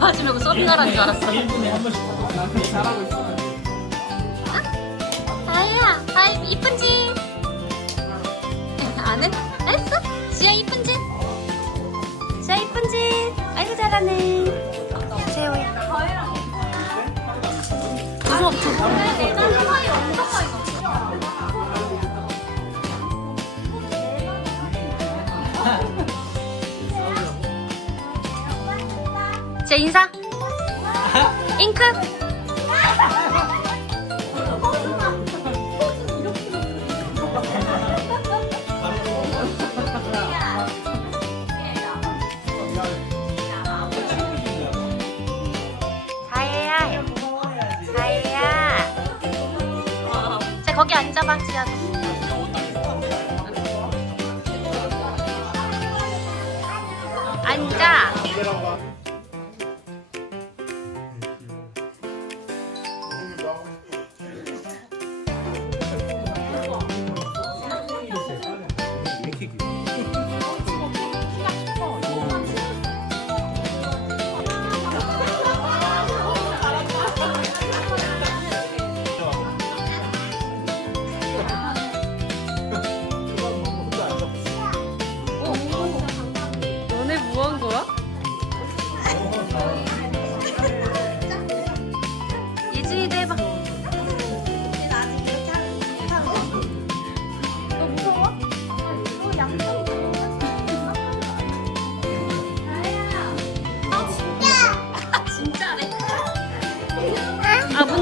하지 말고 서빙하라는 줄 알았어. 1분에 한 번씩 나한테 잘하고 있어. 다혜야, 다혜 이쁜지? 안 해? 했어? 지아 이쁜지? 지아 이쁜지? 아이고 잘하네. 재호야. 무서워. 내장 사이 엄청 많이 넣었어. 제 인사. 잉크. 다혜야. 다혜야. 자 거기 앉아봐 지아도. 앉아.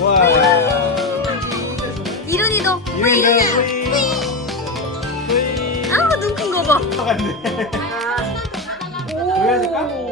와. 이른이도. 이른이도 뿌이. 아우 눈 큰 거 봐. 보여줄까?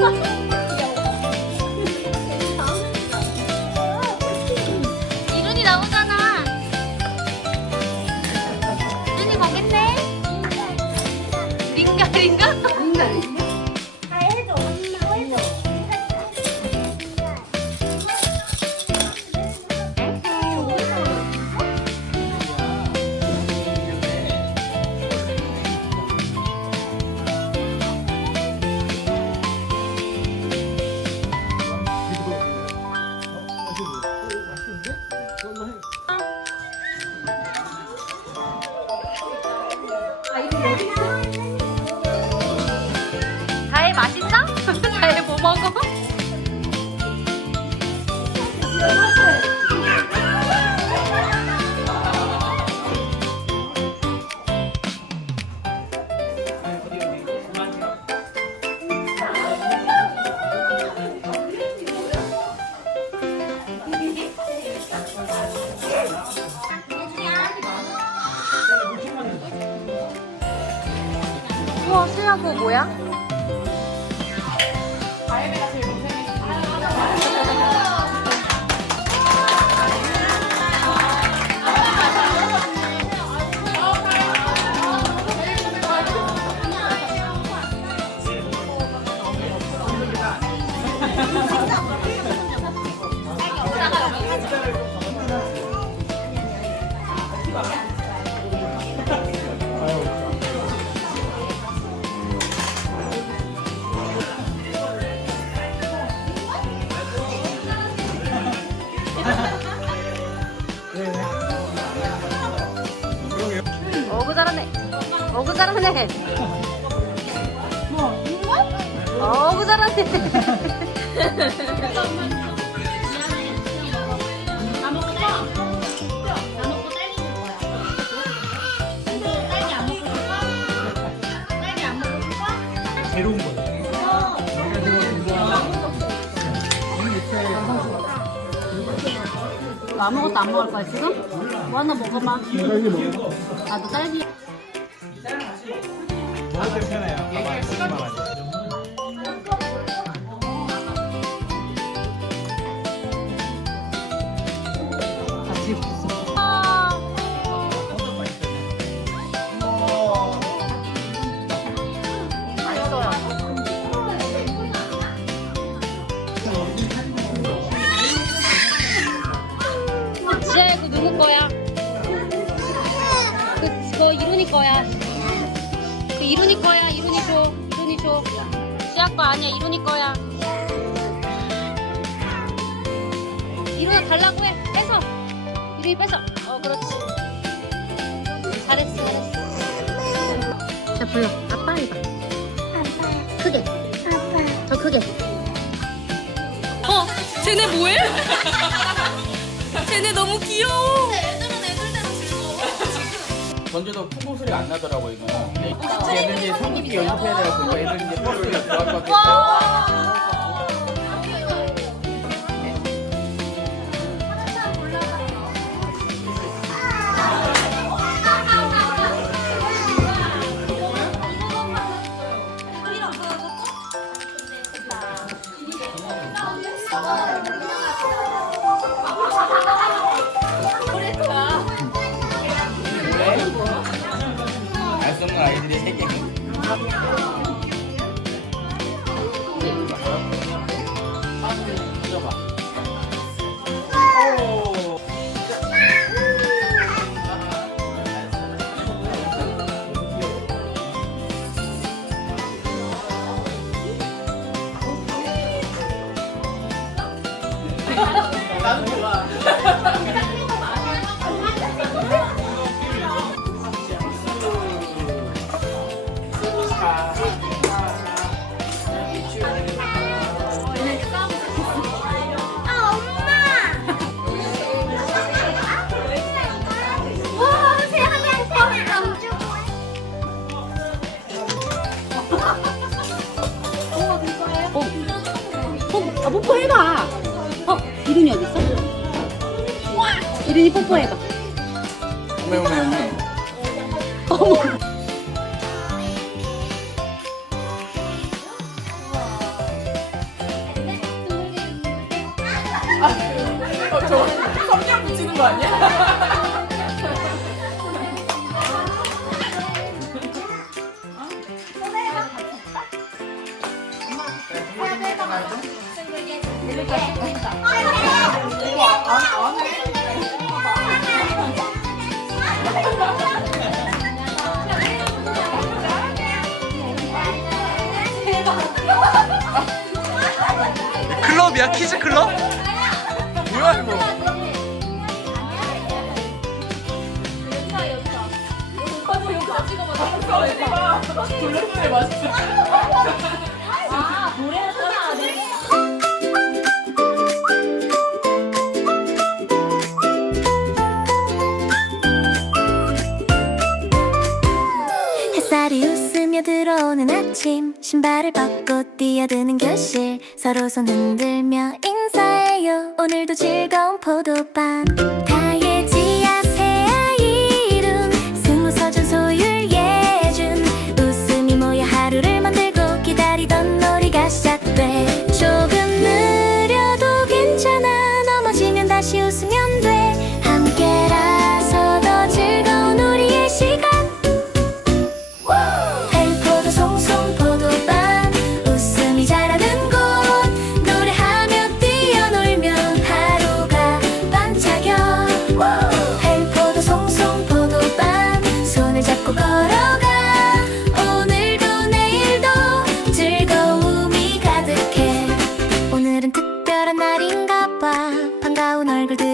啊。새로운 아무것도 안 먹을 거야 지금? 뭐 하나 먹어봐. 나도 딸기. 지아 거 아니야. 이룬이 거야. 이룬아 달라고 해. 뺏어. 이룬이 뺏어. 어 그렇지. 잘했어 잘했어. 자 불러. 아빠 해봐. 크게. 더 크게. 어, 쟤네 뭐해? 쟤네 너무 귀여워. 던져도 쿵쿵 소리가 안 나더라고 이거. 얘들 이제 성격이 연습해야 돼갖고 애들 이제 버스를 좋아할 것 같아. 나도 좋아. 어, 아, 뽀뽀해봐. 어, 이룬이 어디 있어? 이룬이 뽀뽀해봐. 오메 오메 오메. 어머. 어, 저 성냥 붙이는 거 아니야? 뭐야 이거? 햇살이 웃으며 들어오는 아침 신발을 벗고 뛰어드는 교실. 서로 손 흔들며 인사해요. 오늘도 즐거운 포도밤 다혜 지아 새아이 이름. 승우 서준 소율 예준. 웃음이 모여 하루를 만들고 기다리던 놀이가 시작돼.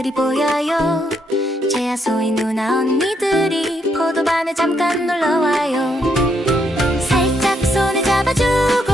얼굴이 보여요. 제아소희 누나 언니들이 포도반에 잠깐 놀러와요. 살짝 손을 잡아주고